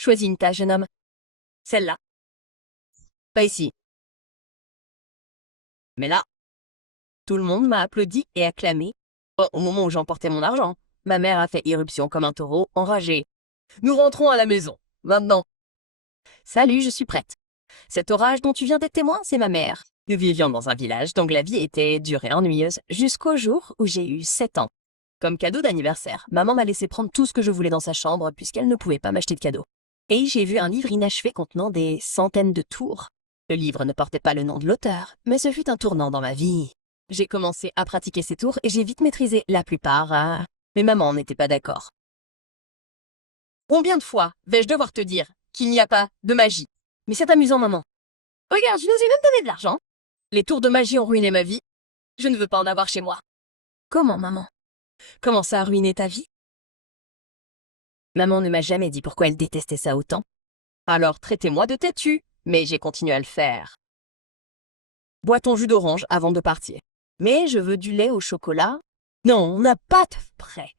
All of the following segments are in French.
Choisis une tâche, jeune homme. Celle-là. Pas ici. Mais là. Tout le monde m'a applaudi et acclamé. Au moment où j'emportais mon argent, ma mère a fait irruption comme un taureau enragé. Nous rentrons à la maison. Maintenant. Salut, je suis prête. Cet orage dont tu viens d'être témoin, c'est ma mère. Nous vivions dans un village dont la vie était dure et ennuyeuse jusqu'au jour où j'ai eu 7 ans. Comme cadeau d'anniversaire, maman m'a laissé prendre tout ce que je voulais dans sa chambre puisqu'elle ne pouvait pas m'acheter de cadeau. Et j'ai vu un livre inachevé contenant des centaines de tours. Le livre ne portait pas le nom de l'auteur, mais ce fut un tournant dans ma vie. J'ai commencé à pratiquer ces tours et j'ai vite maîtrisé la plupart, mais maman n'était pas d'accord. Combien de fois vais-je devoir te dire qu'il n'y a pas de magie? Mais c'est amusant, maman. Regarde, je nous ai même donné de l'argent. Les tours de magie ont ruiné ma vie. Je ne veux pas en avoir chez moi. Comment, maman? Comment ça a ruiné ta vie? Maman ne m'a jamais dit pourquoi elle détestait ça autant. Alors traitez-moi de têtu, mais j'ai continué à le faire. Bois ton jus d'orange avant de partir. Mais je veux du lait au chocolat. Non, on n'a pas de prêt.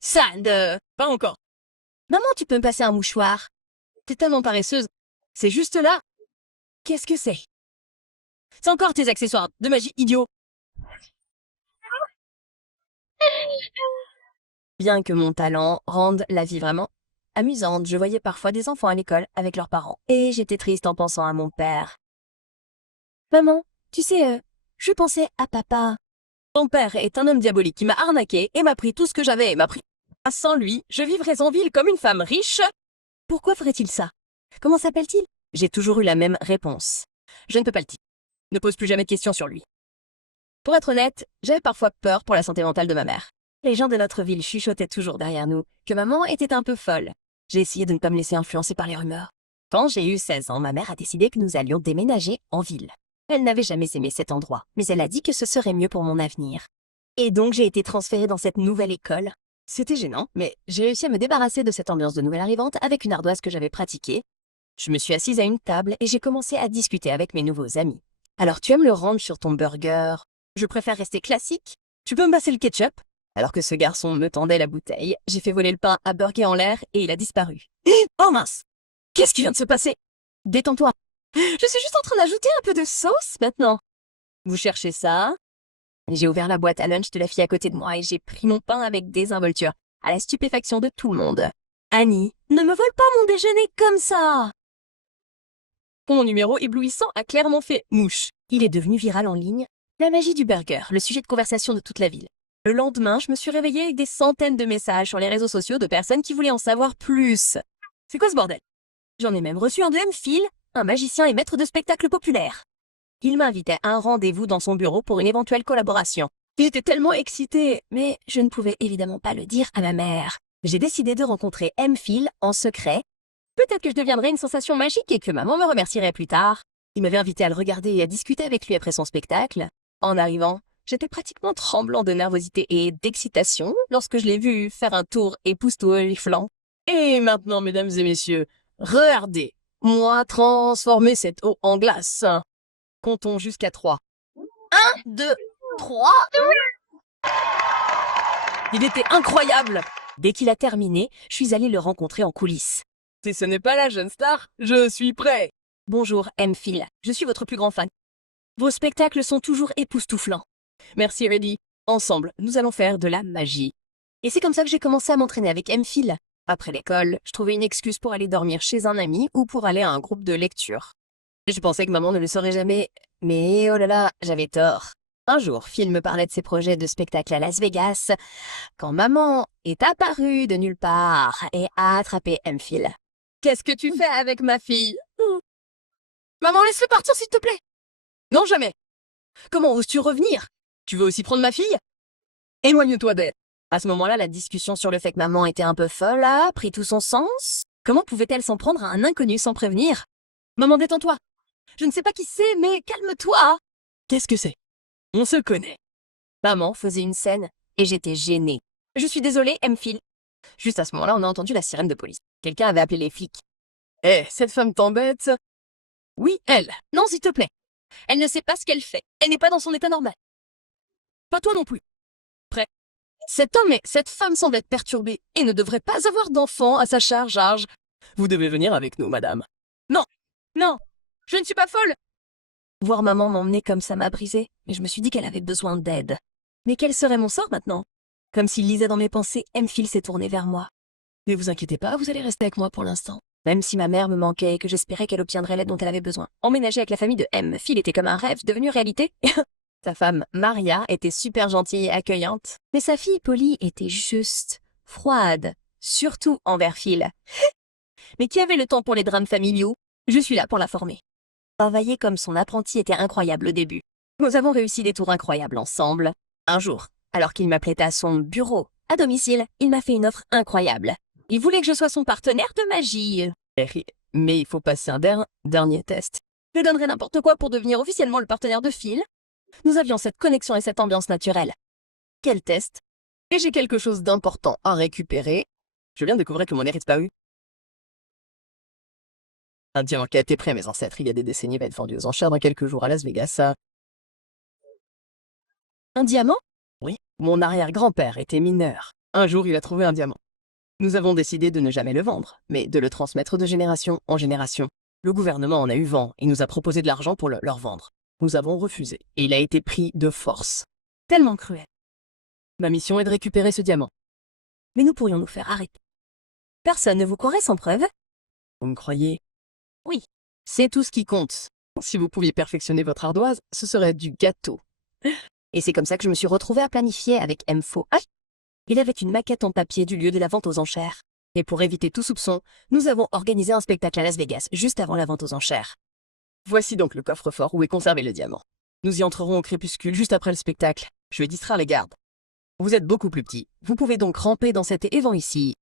Sand, pas encore. Maman, tu peux me passer un mouchoir? T'es tellement paresseuse. C'est juste là. Qu'est-ce que c'est? C'est encore tes accessoires de magie idiots. Bien que mon talent rende la vie vraiment amusante, je voyais parfois des enfants à l'école avec leurs parents. Et j'étais triste en pensant à mon père. Maman, tu sais, je pensais à papa. Ton père est un homme diabolique qui m'a arnaqué et m'a pris tout ce que j'avais et m'a pris. Sans lui, je vivrais en ville comme une femme riche. Pourquoi ferait-il ça? Comment s'appelle-t-il? J'ai toujours eu la même réponse. Je ne peux pas le dire. Ne pose plus jamais de questions sur lui. Pour être honnête, j'avais parfois peur pour la santé mentale de ma mère. Les gens de notre ville chuchotaient toujours derrière nous que maman était un peu folle. J'ai essayé de ne pas me laisser influencer par les rumeurs. Quand j'ai eu 16 ans, ma mère a décidé que nous allions déménager en ville. Elle n'avait jamais aimé cet endroit, mais elle a dit que ce serait mieux pour mon avenir. Et donc j'ai été transférée dans cette nouvelle école. C'était gênant, mais j'ai réussi à me débarrasser de cette ambiance de nouvelle arrivante avec une ardoise que j'avais pratiquée. Je me suis assise à une table et j'ai commencé à discuter avec mes nouveaux amis. Alors tu aimes le ranch sur ton burger? Je préfère rester classique. Tu peux me passer le ketchup? Alors que ce garçon me tendait la bouteille, j'ai fait voler le pain à burger en l'air et il a disparu. Oh mince! Qu'est-ce qui vient de se passer? Détends-toi. Je suis juste en train d'ajouter un peu de sauce maintenant. Vous cherchez ça? J'ai ouvert la boîte à lunch de la fille à côté de moi et j'ai pris mon pain avec désinvolture, à la stupéfaction de tout le monde. Annie, ne me vole pas mon déjeuner comme ça! Mon numéro éblouissant a clairement fait mouche. Il est devenu viral en ligne. La magie du burger, le sujet de conversation de toute la ville. Le lendemain, je me suis réveillée avec des centaines de messages sur les réseaux sociaux de personnes qui voulaient en savoir plus. C'est quoi ce bordel? J'en ai même reçu un de M-Phil, un magicien et maître de spectacle populaire. Il m'invitait à un rendez-vous dans son bureau pour une éventuelle collaboration. J'étais tellement excitée, mais je ne pouvais évidemment pas le dire à ma mère. J'ai décidé de rencontrer M-Phil en secret. Peut-être que je deviendrais une sensation magique et que maman me remercierait plus tard. Il m'avait invité à le regarder et à discuter avec lui après son spectacle. En arrivant, j'étais pratiquement tremblant de nervosité et d'excitation lorsque je l'ai vu faire un tour époustouflant. Et maintenant, mesdames et messieurs, regardez, moi transformer cette eau en glace. Comptons jusqu'à 3. 1, 2, 3. Il était incroyable! Dès qu'il a terminé, je suis allée le rencontrer en coulisses. Si ce n'est pas la jeune star, je suis prêt! Bonjour, M-Phil. Je suis votre plus grand fan. Vos spectacles sont toujours époustouflants. Merci, Reddy. Ensemble, nous allons faire de la magie. Et c'est comme ça que j'ai commencé à m'entraîner avec M-Phil. Après l'école, je trouvais une excuse pour aller dormir chez un ami ou pour aller à un groupe de lecture. Je pensais que maman ne le saurait jamais, mais oh là là, j'avais tort. Un jour, Phil me parlait de ses projets de spectacle à Las Vegas, quand maman est apparue de nulle part et a attrapé M-Phil. Qu'est-ce que tu fais avec ma fille? Maman, laisse-le partir s'il te plaît. Non, jamais. Comment oses-tu revenir? Tu veux aussi prendre ma fille? Éloigne-toi d'elle. À ce moment-là, la discussion sur le fait que maman était un peu folle a pris tout son sens. Comment pouvait-elle s'en prendre à un inconnu sans prévenir? Maman, détends-toi. Je ne sais pas qui c'est, mais calme-toi. Qu'est-ce que c'est? On se connaît. Maman faisait une scène et j'étais gênée. Je suis désolée, M-Phil. Juste à ce moment-là, on a entendu la sirène de police. Quelqu'un avait appelé les flics. Eh, cette femme t'embête? Oui, elle. Non, s'il te plaît. Elle ne sait pas ce qu'elle fait. Elle n'est pas dans son état normal. Pas toi non plus. Prêt? Cet homme et cette femme semblent être perturbés et ne devraient pas avoir d'enfants à sa charge. Vous devez venir avec nous, madame. Non, non, je ne suis pas folle. Voir maman m'emmener comme ça m'a brisé, mais je me suis dit qu'elle avait besoin d'aide. Mais quel serait mon sort maintenant? Comme s'il lisait dans mes pensées, Phil s'est tourné vers moi. Ne vous inquiétez pas, vous allez rester avec moi pour l'instant. Même si ma mère me manquait et que j'espérais qu'elle obtiendrait l'aide dont elle avait besoin. Emménager avec la famille de Phil était comme un rêve devenu réalité. Sa femme, Maria, était super gentille et accueillante. Mais sa fille, Polly, était juste froide, surtout envers Phil. Mais qui avait le temps pour les drames familiaux? Je suis là pour la former. Travailler comme son apprenti était incroyable au début. Nous avons réussi des tours incroyables ensemble. Un jour, alors qu'il m'appelait à son bureau, à domicile, il m'a fait une offre incroyable. Il voulait que je sois son partenaire de magie. Mais il faut passer un dernier test. Je donnerais n'importe quoi pour devenir officiellement le partenaire de Phil. Nous avions cette connexion et cette ambiance naturelle. Quel test? Et j'ai quelque chose d'important à récupérer. Je viens de découvrir que mon air est disparu. Un diamant qui a été pris à mes ancêtres il y a des décennies va être vendu aux enchères dans quelques jours à Las Vegas. Un diamant? Oui, mon arrière-grand-père était mineur. Un jour, il a trouvé un diamant. Nous avons décidé de ne jamais le vendre, mais de le transmettre de génération en génération. Le gouvernement en a eu vent et nous a proposé de l'argent pour leur vendre. Nous avons refusé, et il a été pris de force. Tellement cruel. Ma mission est de récupérer ce diamant. Mais nous pourrions nous faire arrêter. Personne ne vous croirait sans preuve? Vous me croyez? Oui. C'est tout ce qui compte. Si vous pouviez perfectionner votre ardoise, ce serait du gâteau. Et c'est comme ça que je me suis retrouvée à planifier avec Fo. Il avait une maquette en papier du lieu de la vente aux enchères. Et pour éviter tout soupçon, nous avons organisé un spectacle à Las Vegas, juste avant la vente aux enchères. Voici donc le coffre-fort où est conservé le diamant. Nous y entrerons au crépuscule juste après le spectacle. Je vais distraire les gardes. Vous êtes beaucoup plus petit. Vous pouvez donc ramper dans cet évent ici.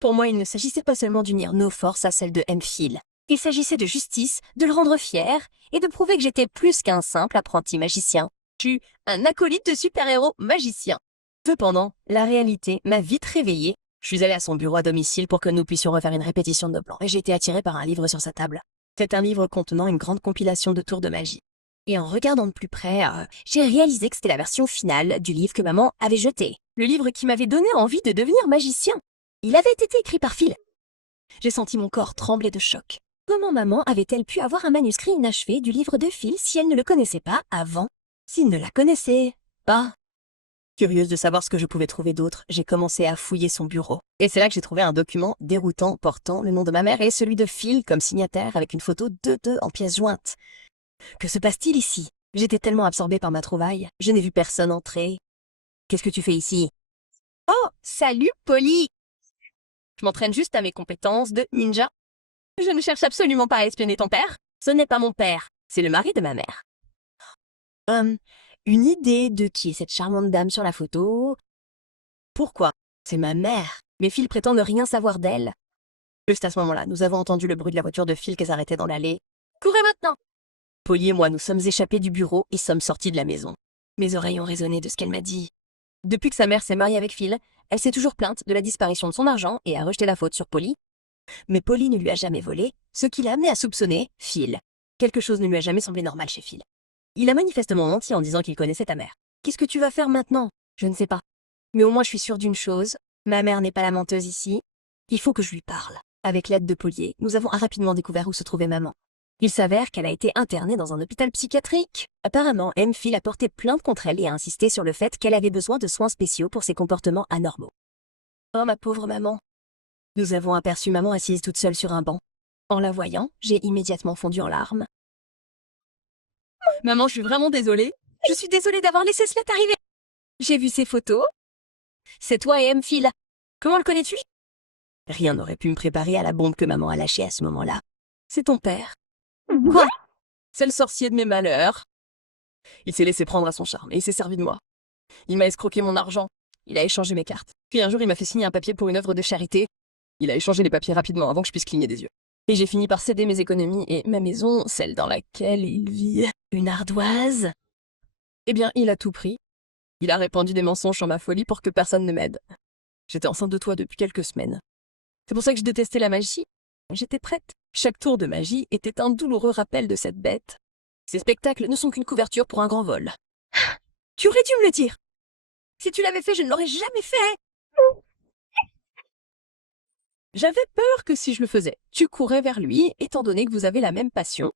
Pour moi, il ne s'agissait pas seulement d'unir nos forces à celles de Phil. Il s'agissait de justice, de le rendre fier, et de prouver que j'étais plus qu'un simple apprenti magicien. Je suis un acolyte de super-héros magicien. Cependant, la réalité m'a vite réveillée. Je suis allée à son bureau à domicile pour que nous puissions refaire une répétition de nos plans, et j'ai été attirée par un livre sur sa table. C'est un livre contenant une grande compilation de tours de magie. Et en regardant de plus près, j'ai réalisé que c'était la version finale du livre que maman avait jeté. Le livre qui m'avait donné envie de devenir magicien. Il avait été écrit par Phil. J'ai senti mon corps trembler de choc. Comment maman avait-elle pu avoir un manuscrit inachevé du livre de Phil si elle ne le connaissait pas avant? S'il ne la connaissait pas? Curieuse de savoir ce que je pouvais trouver d'autre, j'ai commencé à fouiller son bureau. Et c'est là que j'ai trouvé un document déroutant portant le nom de ma mère et celui de Phil comme signataire avec une photo de deux en pièces jointes. Que se passe-t-il ici? J'étais tellement absorbée par ma trouvaille, je n'ai vu personne entrer. Qu'est-ce que tu fais ici? Oh, salut, Polly! Je m'entraîne juste à mes compétences de ninja. Je ne cherche absolument pas à espionner ton père. Ce n'est pas mon père, c'est le mari de ma mère. Une idée de qui est cette charmante dame sur la photo? Pourquoi? C'est ma mère. Mais Phil prétend ne rien savoir d'elle. Juste à ce moment-là, nous avons entendu le bruit de la voiture de Phil qui s'arrêtait dans l'allée. Courez maintenant! Polly et moi nous sommes échappés du bureau et sommes sortis de la maison. Mes oreilles ont résonné de ce qu'elle m'a dit. Depuis que sa mère s'est mariée avec Phil, elle s'est toujours plainte de la disparition de son argent et a rejeté la faute sur Polly. Mais Polly ne lui a jamais volé, ce qui l'a amené à soupçonner Phil. Quelque chose ne lui a jamais semblé normal chez Phil. Il a manifestement menti en disant qu'il connaissait ta mère. Qu'est-ce que tu vas faire maintenant? Je ne sais pas. Mais au moins je suis sûre d'une chose, ma mère n'est pas la menteuse ici. Il faut que je lui parle. Avec l'aide de Polly, nous avons rapidement découvert où se trouvait maman. Il s'avère qu'elle a été internée dans un hôpital psychiatrique. Apparemment, Phil a porté plainte contre elle et a insisté sur le fait qu'elle avait besoin de soins spéciaux pour ses comportements anormaux. Oh ma pauvre maman. Nous avons aperçu maman assise toute seule sur un banc. En la voyant, j'ai immédiatement fondu en larmes. Maman, je suis vraiment désolée. Je suis désolée d'avoir laissé cela t'arriver. J'ai vu ces photos. C'est toi et Phil. Comment le connais-tu? Rien n'aurait pu me préparer à la bombe que maman a lâchée à ce moment-là. C'est ton père. Quoi? C'est le sorcier de mes malheurs. Il s'est laissé prendre à son charme et il s'est servi de moi. Il m'a escroqué mon argent. Il a échangé mes cartes. Puis un jour, il m'a fait signer un papier pour une œuvre de charité. Il a échangé les papiers rapidement avant que je puisse cligner des yeux. Et j'ai fini par céder mes économies et ma maison, celle dans laquelle il vit. Une ardoise? Eh bien, il a tout pris. Il a répandu des mensonges sur ma folie pour que personne ne m'aide. J'étais enceinte de toi depuis quelques semaines. C'est pour ça que je détestais la magie. J'étais prête. Chaque tour de magie était un douloureux rappel de cette bête. Ces spectacles ne sont qu'une couverture pour un grand vol. Tu aurais dû me le dire. Si tu l'avais fait, je ne l'aurais jamais fait. J'avais peur que si je le faisais, tu courrais vers lui, étant donné que vous avez la même passion.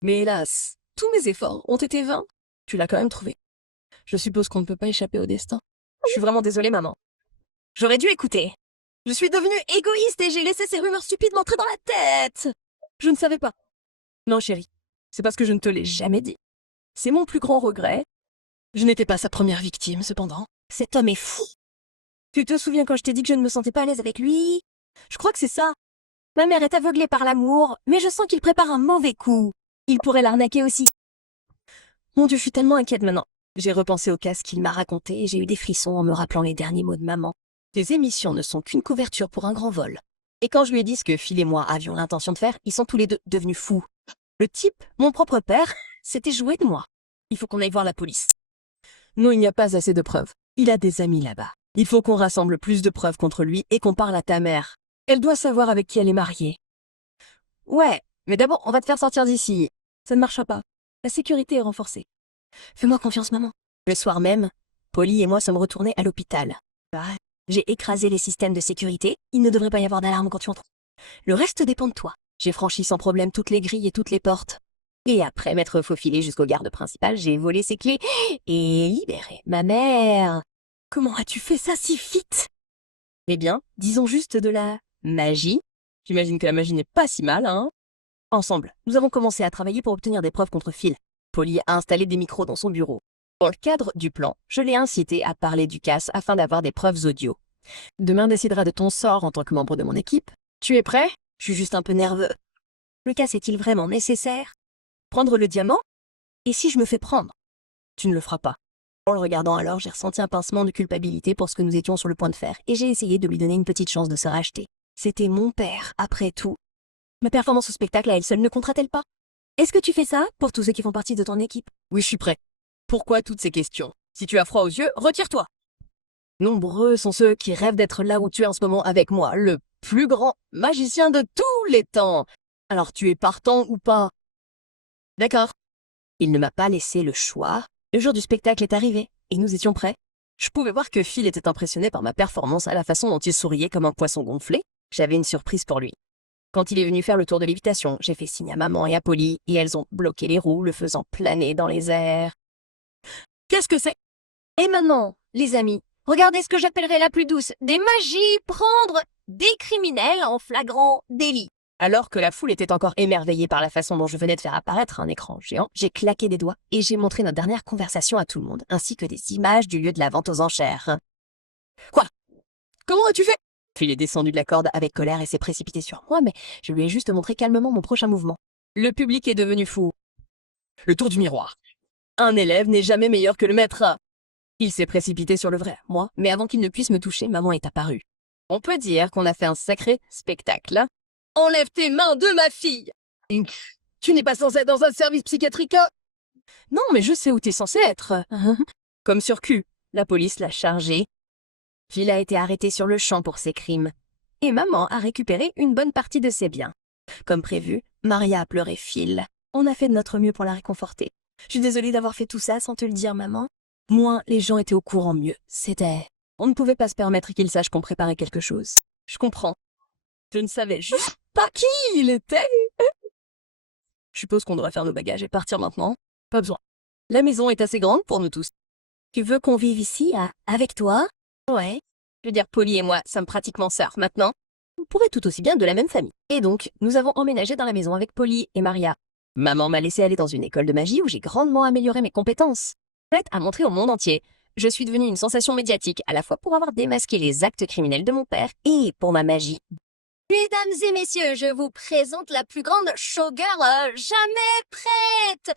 Mais hélas, tous mes efforts ont été vains. Tu l'as quand même trouvé. Je suppose qu'on ne peut pas échapper au destin. Je suis vraiment désolée, maman. J'aurais dû écouter. Je suis devenue égoïste et j'ai laissé ces rumeurs stupides m'entrer dans la tête. Je ne savais pas. Non, chérie, c'est parce que je ne te l'ai jamais dit. C'est mon plus grand regret. Je n'étais pas sa première victime, cependant. Cet homme est fou. Tu te souviens quand je t'ai dit que je ne me sentais pas à l'aise avec lui? Je crois que c'est ça. Ma mère est aveuglée par l'amour, mais je sens qu'il prépare un mauvais coup. Il pourrait l'arnaquer aussi. Mon Dieu, je suis tellement inquiète maintenant. J'ai repensé au cas qu'il m'a raconté et j'ai eu des frissons en me rappelant les derniers mots de maman. Tes émissions ne sont qu'une couverture pour un grand vol. Et quand je lui ai dit ce que Phil et moi avions l'intention de faire, ils sont tous les deux devenus fous. Le type, mon propre père, s'était joué de moi. Il faut qu'on aille voir la police. Non, il n'y a pas assez de preuves. Il a des amis là-bas. Il faut qu'on rassemble plus de preuves contre lui et qu'on parle à ta mère. Elle doit savoir avec qui elle est mariée. Ouais, mais d'abord, on va te faire sortir d'ici. Ça ne marchera pas. La sécurité est renforcée. Fais-moi confiance, maman. Le soir même, Polly et moi sommes retournés à l'hôpital. J'ai écrasé les systèmes de sécurité. Il ne devrait pas y avoir d'alarme quand tu entres. Le reste dépend de toi. J'ai franchi sans problème toutes les grilles et toutes les portes. Et après m'être faufilé jusqu'au garde principal, j'ai volé ses clés et libéré ma mère. Comment as-tu fait ça si vite? Eh bien, disons juste de la magie. J'imagine que la magie n'est pas si mal, hein? Ensemble, nous avons commencé à travailler pour obtenir des preuves contre Phil. Polly a installé des micros dans son bureau. Dans le cadre du plan, je l'ai incité à parler du casse afin d'avoir des preuves audio. Demain décidera de ton sort en tant que membre de mon équipe. Tu es prêt? Je suis juste un peu nerveux. Le casse est-il vraiment nécessaire? Prendre le diamant? Et si je me fais prendre? Tu ne le feras pas. En le regardant alors, j'ai ressenti un pincement de culpabilité pour ce que nous étions sur le point de faire, et j'ai essayé de lui donner une petite chance de se racheter. C'était mon père, après tout. Ma performance au spectacle à elle seule ne comptera-t-elle pas? Est-ce que tu fais ça pour tous ceux qui font partie de ton équipe? Oui, je suis prêt. Pourquoi toutes ces questions? Si tu as froid aux yeux, retire-toi. Nombreux sont ceux qui rêvent d'être là où tu es en ce moment avec moi, le plus grand magicien de tous les temps. Alors tu es partant ou pas? D'accord. Il ne m'a pas laissé le choix. Le jour du spectacle est arrivé, et nous étions prêts. Je pouvais voir que Phil était impressionné par ma performance à la façon dont il souriait comme un poisson gonflé. J'avais une surprise pour lui. Quand il est venu faire le tour de l'évitation, j'ai fait signe à maman et à Polly, et elles ont bloqué les roues, le faisant planer dans les airs. Qu'est-ce que c'est? Et maintenant, les amis, regardez ce que j'appellerais la plus douce des magies, prendre des criminels en flagrant délit. Alors que la foule était encore émerveillée par la façon dont je venais de faire apparaître un écran géant, j'ai claqué des doigts et j'ai montré notre dernière conversation à tout le monde, ainsi que des images du lieu de la vente aux enchères. Quoi? Comment as-tu fait? Phil est descendu de la corde avec colère et s'est précipité sur moi, mais je lui ai juste montré calmement mon prochain mouvement. Le public est devenu fou. Le tour du miroir. Un élève n'est jamais meilleur que le maître. Il s'est précipité sur le vrai, moi, mais avant qu'il ne puisse me toucher, maman est apparue. On peut dire qu'on a fait un sacré spectacle. Enlève tes mains de ma fille! Tu n'es pas censé être dans un service psychiatrique? Non, mais je sais où t'es censé être. Comme sur Q. La police l'a chargé. Phil a été arrêté sur le champ pour ses crimes. Et maman a récupéré une bonne partie de ses biens. Comme prévu, Maria a pleuré Phil. On a fait de notre mieux pour la réconforter. Je suis désolée d'avoir fait tout ça sans te le dire, maman. Moins les gens étaient au courant, mieux c'était. On ne pouvait pas se permettre qu'ils sachent qu'on préparait quelque chose. Je comprends. Je ne savais juste pas qui il était. Je suppose qu'on devrait faire nos bagages et partir maintenant. Pas besoin. La maison est assez grande pour nous tous. Tu veux qu'on vive ici, avec toi? Ouais. Je veux dire, Polly et moi sommes pratiquement sœurs maintenant. On pourrait tout aussi bien être de la même famille. Et donc, nous avons emménagé dans la maison avec Polly et Maria. Maman m'a laissé aller dans une école de magie où j'ai grandement amélioré mes compétences. Prête à montrer au monde entier. Je suis devenue une sensation médiatique, à la fois pour avoir démasqué les actes criminels de mon père et pour ma magie. Mesdames et messieurs, je vous présente la plus grande showgirl jamais prête.